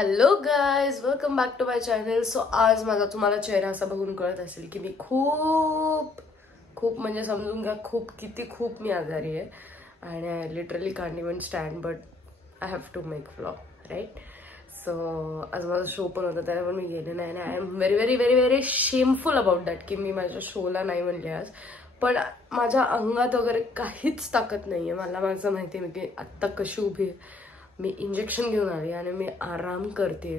Hello guys, welcome back to my channel. So आज माझा तुम्हाला चेहरा असा बघून कळत असेल की मी खूप म्हणजे समजून घ्या खूप मी आजारी आहे. आणि I literally can't even stand, but I have to make vlog, right. So आज माझा शो पण होता, त्याला पण मी गेले नाही. आणि I am very very very very shameful about that की मी माझ्या शोला नाही म्हणले आज. पण माझ्या अंगात वगैरे काहीच ताकद नाही आहे. मला माझं माहिती आहे मी की आत्ता कशी उभी आहे. मी इंजेक्शन घेऊन आले आणि मी आराम करते,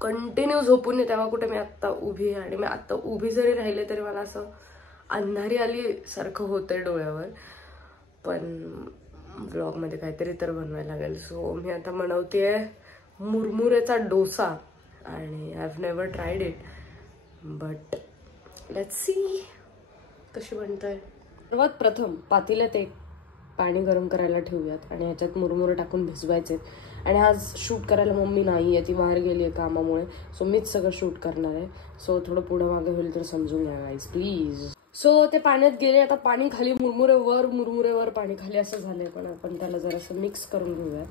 कंटिन्यू झोपून आहे. तेव्हा कुठे मी आत्ता उभी आहे. आणि मी आत्ता उभी जरी राहिले तरी मला असं अंधारी आली सारखं होतंय डोळ्यावर. पण व्लॉगमध्ये काहीतरी तर बनवायला लागेल. सो मी आता बनवतेय मुरमुऱ्याचा डोसा. आणि I have never tried it, but let's see कशी बनतंय. सर्वात प्रथम पातेल्यात एक पाणी गरम करायला ठेवूयात आणि ह्याच्यात मुरमुरे टाकून भिजवायचे. आणि आज शूट करायला मम्मी नाही आहे, ती बाहेर गेली आहे कामामुळे. सो मीच सगळं शूट करणार आहे. सो थोडं पुढं मागे होईल तर समजून घ्या गाईज प्लीज. सो ते पाण्यात गेले, आता पाणी खाली मुरमुरे वर पाणी खाली असं झालंय. पण आपण त्याला जरासं मिक्स करून घेऊया.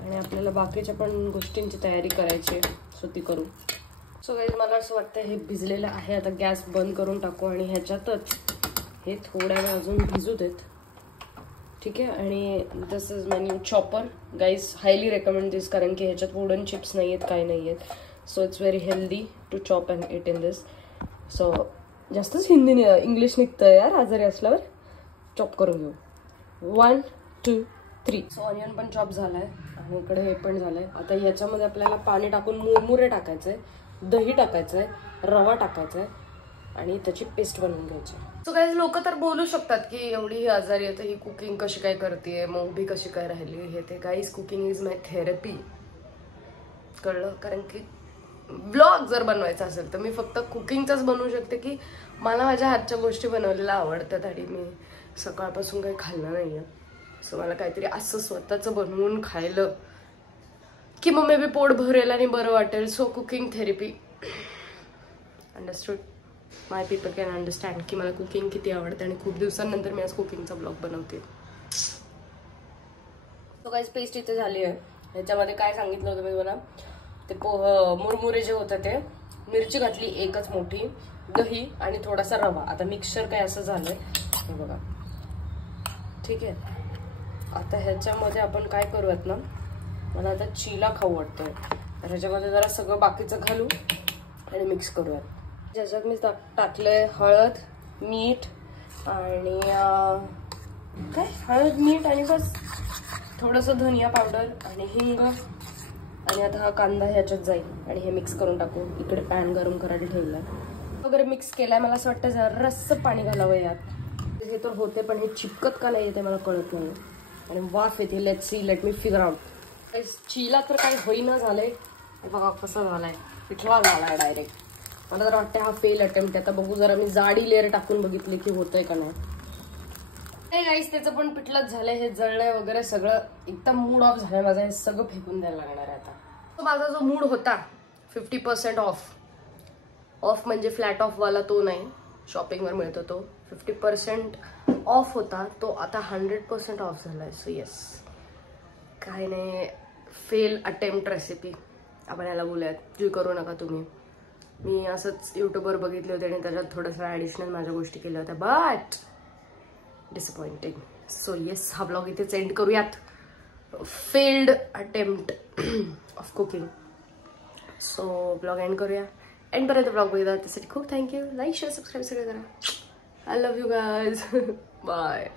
आणि आपल्याला बाकीच्या पण गोष्टींची तयारी करायची आहे, सो ती करू. सो गाईज मला असं वाटतं हे भिजलेलं आहे. आता गॅस बंद करून टाकू आणि ह्याच्यातच हे थोड्या वेळ अजून भिजू देत, ठीक आहे. आणि this is my new chopper guys, highly recommend this, कारण की ह्याच्यात वुडन चिप्स नाही आहेत, काही नाही आहेत. So it's very healthy to chop and eat in this. So जास्तच इंग्लिश निघतंय यार आजारी असल्यावर. चॉप करून घेऊ. 1 2 3. सो ऑनियन पण चॉप झालाय आणि इकडे हे पण झालंय. आता ह्याच्यामध्ये आपल्याला पाणी टाकून मुरमुरे टाकायचंय, दही टाकायचंय, रवा टाकायचाय आणि त्याची पेस्ट बनवून घ्यायची. सो गाईज लोक तर बोलू शकतात की एवढी ही आजारी आहे तर ही कुकिंग कशी काय करते, मग उभी कशी काय राहिली, हे ते. Guys cooking is my therapy, कळलं. कारण की ब्लॉग जर बनवायचा असेल तर मी फक्त कुकिंगचाच बनवू शकते की मला माझ्या हातच्या गोष्टी बनवलेल्या आवडतात. आणि मी सकाळपासून काही खाल्लं नाहीये. सो मला काहीतरी असं स्वतःचं बनवून खायलं की मग मे बी पोट भरेल आणि बरं वाटेल. So cooking therapy, understood. My people can understand की मला कुकिंग किती आवडते. आणि खूप दिवसांनंतर मी आज कुकिंगचा ब्लॉग बनवते. तो काहीच पेस्ट इथे झाली आहे. ह्याच्यामध्ये काय सांगितलं होतं मी मला, ते मुरमुरे जे होतं ते, मिरची घातली एकच मोठी, दही आणि थोडासा रवा. आता मिक्सचर काय असं झालंय हे बघा, ठीक आहे. आता ह्याच्यामध्ये आपण काय करूयात ना, मला आता चिला खाऊ वाटतंय तर ह्याच्यामध्ये जरा सगळं बाकीचं घालू आणि मिक्स करूयात. ज्याच्यात मी टाकलंय हळद, मीठ आणि काय हळद मीठ आणि बस थोडंसं धनिया पावडर आणि हिंग. आणि आता हा कांदा ह्याच्यात जाईल आणि हे मिक्स करून टाकू. इकडे पॅन गरम करायला ठेवलाय वगैरे मिक्स केलाय. मला असं वाटतं जरासं पाणी घालावं यात. हे तर होते पण हे चिपकत का नाही ते मला कळत नाही. आणि वाफ येते. Let me figure out. चिला तर काही होईना झालंय. बघा कसं झालाय, पिठला झालाय डायरेक्ट. मला तर वाटतं हा फेल अटेम्प्ट. आता बघू जरा, मी जाडी लेअर टाकून बघितले की होतंय का नाही. गाईस त्याचं पण पिठलंच झालंय. हे जळलंय वगैरे सगळं, एकदम मूड ऑफ झालंय माझा. हे सगळं फेकून द्यायला लागणार आहे आता. तो माझा जो मूड होता 50% ऑफ म्हणजे फ्लॅट ऑफ वाला तो नाही, शॉपिंगवर मिळतो तो. 50% ऑफ होता तो आता 100% ऑफ झालाय. सो येस, काय नाही, फेल अटेम्प्ट रेसिपी आपण याला बोलूयात. जी करू नका तुम्ही. मी असंच यूट्यूबवर बघितले होते आणि त्याच्यात थोडंसं ॲडिशनल माझ्या गोष्टी केल्या होत्या, बट डिसअपॉइंटिंग. सो येस, हा ब्लॉग इथेच एंड करूयात. Failed attempt of cooking. So blog end करूया. एंडपर्यंत ब्लॉग बघितला त्यासाठी खूप थँक्यू. लाईक शेअर सबस्क्राईब सगळं करा. I love you guys. Bye.